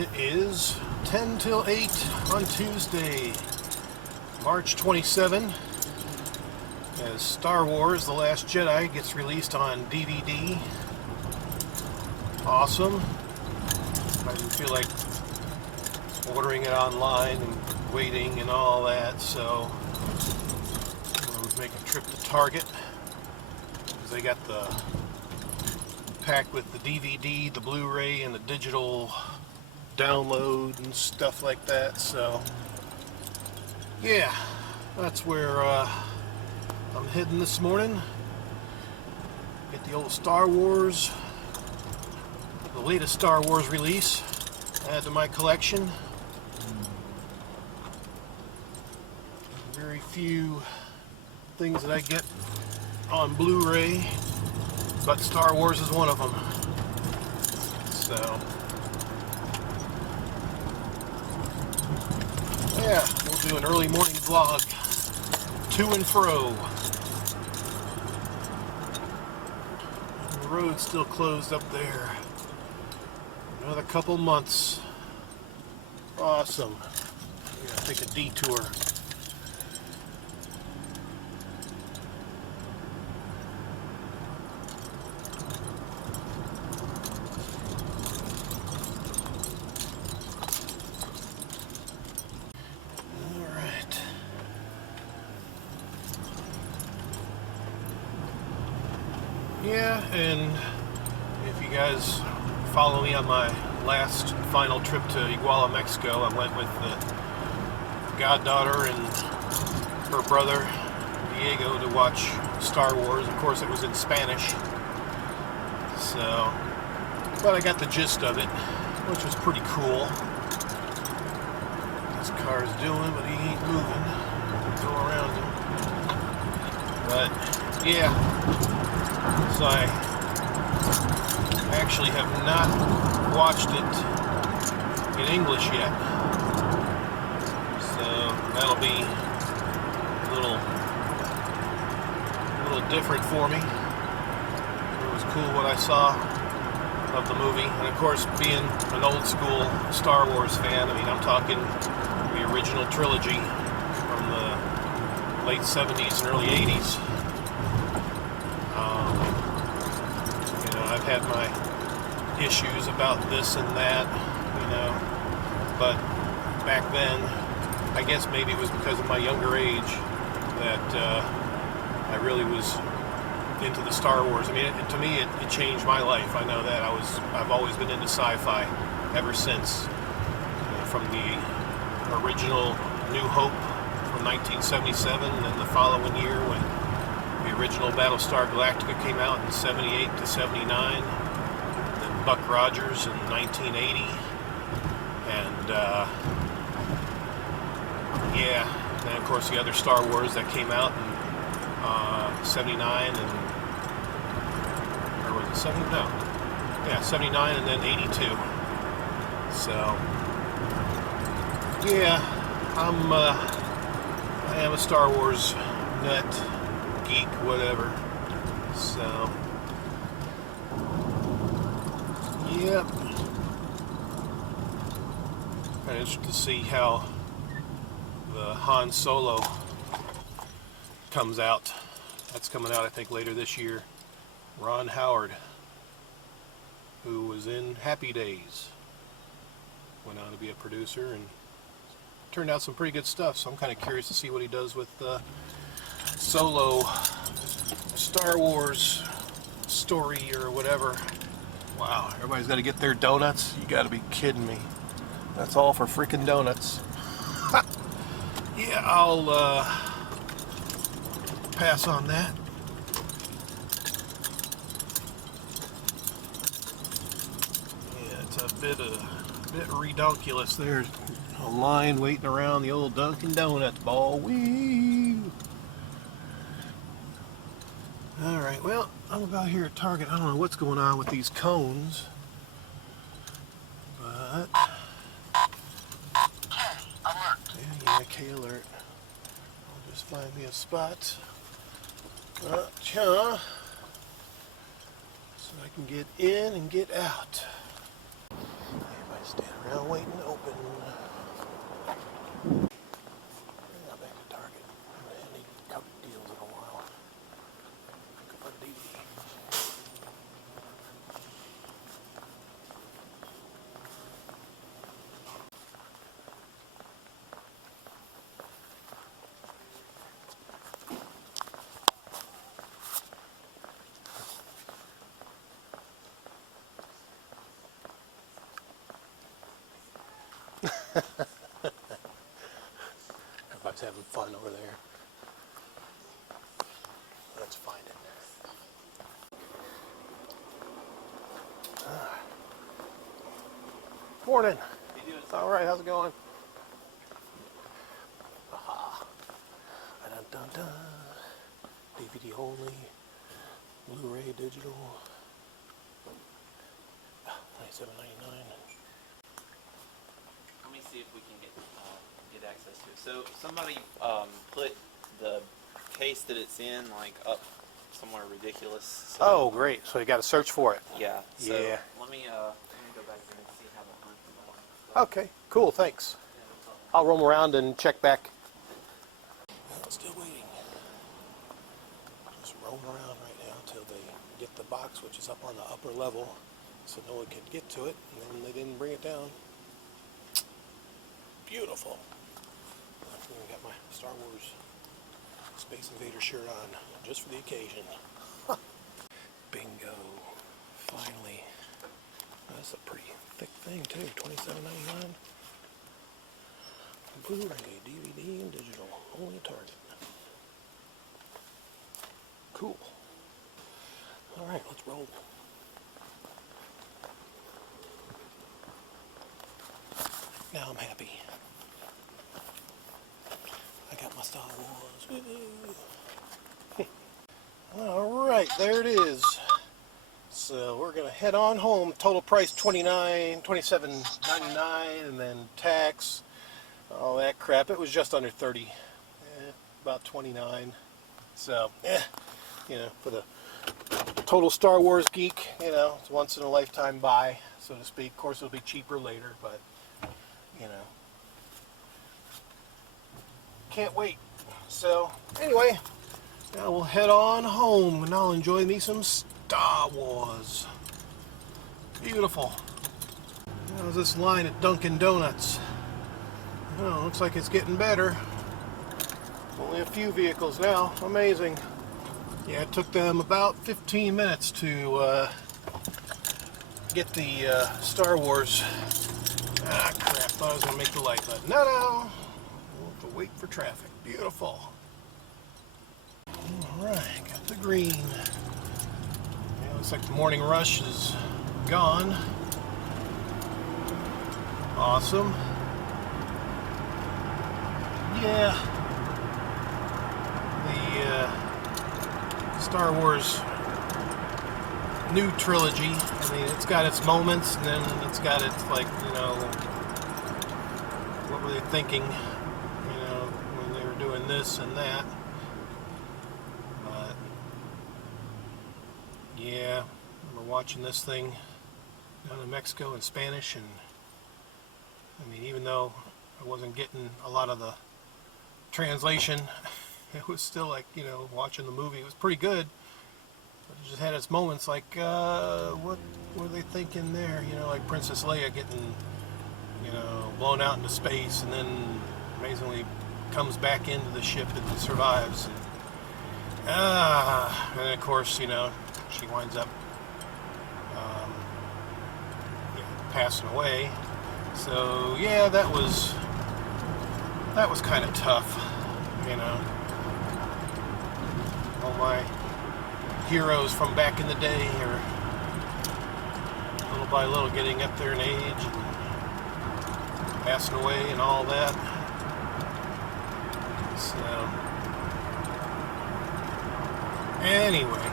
It is 10 till 8 on Tuesday, March 27, as Star Wars The Last Jedi gets released on DVD. Awesome. I didn't feel like ordering it online and waiting and all that, so I'm going to make a trip to Target, because they got the pack with the DVD, the Blu-ray, and the digital download and stuff like that. So yeah, that's where I'm heading this morning. Get the old Star Wars, the latest Star Wars release, add to my collection. Very few things that I get on Blu-ray, but Star Wars is one of them. So yeah, we'll do an early morning vlog, to and fro. The road's still closed up there. Another couple months. Awesome. I'm gonna take a detour. Yeah, and if you guys follow me on my last final trip to Iguala, Mexico, I went with the goddaughter and her brother Diego to watch Star Wars. Of course, it was in Spanish, so, but I got the gist of it, which was pretty cool. This car's doing, but he ain't moving. Go around him. But yeah. So I actually have not watched it in English yet, so that'll be a little different for me. It was cool what I saw of the movie, and of course, being an old school Star Wars fan, I mean, I'm talking the original trilogy from the late 70s and early 80s. I've had my issues about this and that, you know, but back then, I guess maybe it was because of my younger age that I really was into the Star Wars. I mean, to me, it changed my life. I know that. I've always been into sci-fi ever since, from the original New Hope from 1977, and then the following year when the original Battlestar Galactica came out in 78 to 79, then Buck Rogers in 1980, and yeah, and of course the other Star Wars that came out in 79, and, or was it 70? No. Yeah, 79 and then 82. So, yeah, I am a Star Wars nut, geek, whatever. So, yep. Kind of interested to see how the Han Solo comes out. That's coming out, I think, later this year. Ron Howard, who was in Happy Days, went on to be a producer and turned out some pretty good stuff. So I'm kind of curious to see what he does with Solo Star Wars story or whatever. Wow, everybody's got to get their donuts? You got to be kidding me. That's all for freaking donuts. Yeah, I'll pass on that. Yeah, it's a bit redonkulous. There's a line waiting around the old Dunkin' Donuts ball. Wee! Alright, well, I'm about here at Target. I don't know what's going on with these cones, but yeah, K alert. I'll just find me a spot. So I can get in and get out. Everybody stand around waiting to open. Now back to Target. I haven't had any cup deals in a while. Pick up a DVD. Everybody's having fun over there. Let's find it. Morning. All right, how's it going? Aha. Dun dun dun. DVD only. Blu-ray digital. $97.99. Let me see if we can get access to it. So somebody put the case that it's in like up somewhere ridiculous. So, Oh, great. So you got to search for it. yeah. So Yeah. Let me go back there and see how the hunt's going. Okay, cool, thanks. I'll roam around and check back. Still waiting. Just roam around right now until they get the box, which is up on the upper level, so no one could get to it, and then they didn't bring it down. Beautiful. I got my Star Wars Space Invader shirt on, just for the occasion. Bingo. Finally. That's a pretty thick thing too, $27.99. Blu-ray, DVD, and digital, only at Target. Cool. All right, let's roll. Now I'm happy. I got my Star Wars. Woo-hoo. All right, there it is. So we're gonna head on home. Total price $27.99, and then tax, all that crap. It was just under 30, about 29. So, you know, for the total Star Wars geek, you know, it's once in a lifetime buy, so to speak. Of course, it'll be cheaper later, but you know, can't wait. So anyway, now we'll head on home, and I'll enjoy me some Star Wars. Beautiful. How's this line at Dunkin' Donuts? Oh, looks like it's getting better. Only a few vehicles now. Amazing. Yeah, it took them about 15 minutes to get the Star Wars. Ah, crap. Thought I was going to make the light, but no. We'll have to wait for traffic. Beautiful. Alright, got the green. Yeah, looks like the morning rush is gone. Awesome. Yeah. The Star Wars new trilogy, I mean, it's got its moments, and then it's got its, like, you know, what were they thinking, you know, when they were doing this and that. But yeah, I remember watching this thing down in Mexico in Spanish, and I mean, even though I wasn't getting a lot of the translation, it was still like, you know, watching the movie. It was pretty good, but it just had its moments like, what were they thinking there? You know, like Princess Leia getting, you know, blown out into space, and then amazingly comes back into the ship and survives. And of course, you know, she winds up passing away. So yeah, that was kind of tough, you know. All my heroes from back in the day are little by little getting up there in age and passing away and all that. So anyway,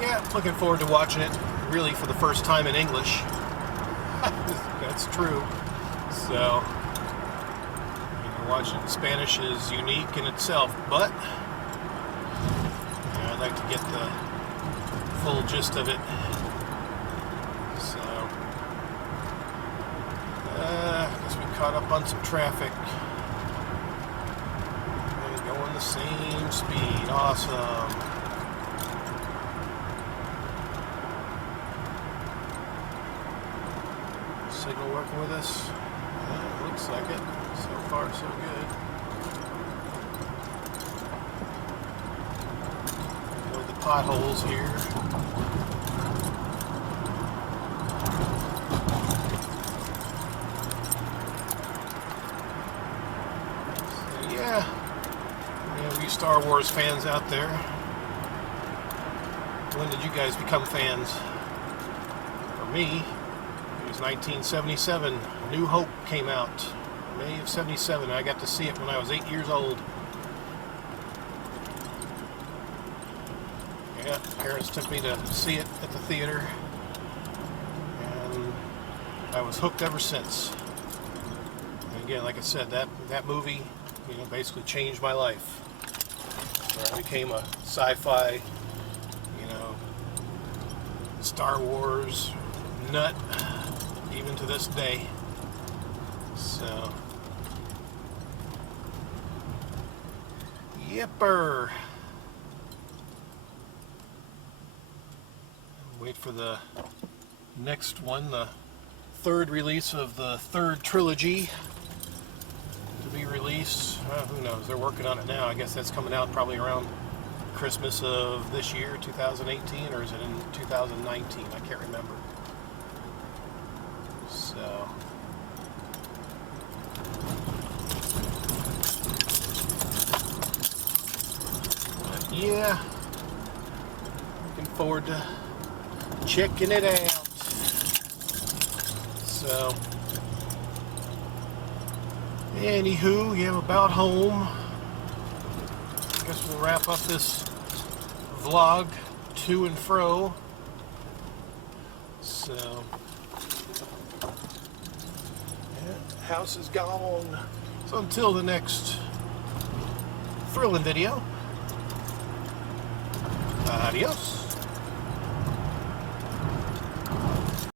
yeah, looking forward to watching it really for the first time in English. That's true. So, you know, watching it in Spanish is unique in itself, but you know, I'd like to get the full gist of it. So, caught up on some traffic. And going the same speed. Awesome. Signal working with us? Looks like it. So far, so good. Avoid the potholes here. So, yeah. Any of you Star Wars fans out there? When did you guys become fans? For me, it was 1977. New Hope came out. May of 77. I got to see it when I was 8 years old. Yeah, parents took me to see it at the theater. And I was hooked ever since. And again, like I said, that movie, basically changed my life. I became a sci-fi, Star Wars nut, even to this day. So, yipper. Wait for the next one, the third release of the third trilogy to be released. Who knows? They're working on it now. I guess that's coming out probably around Christmas of this year, 2018, or is it in 2019? I can't remember. So, but yeah, looking forward to checking it out. So, anywho, yeah, I'm about home. I guess we'll wrap up this vlog to and fro. So, yeah, house is gone. So until the next thrilling video, adios.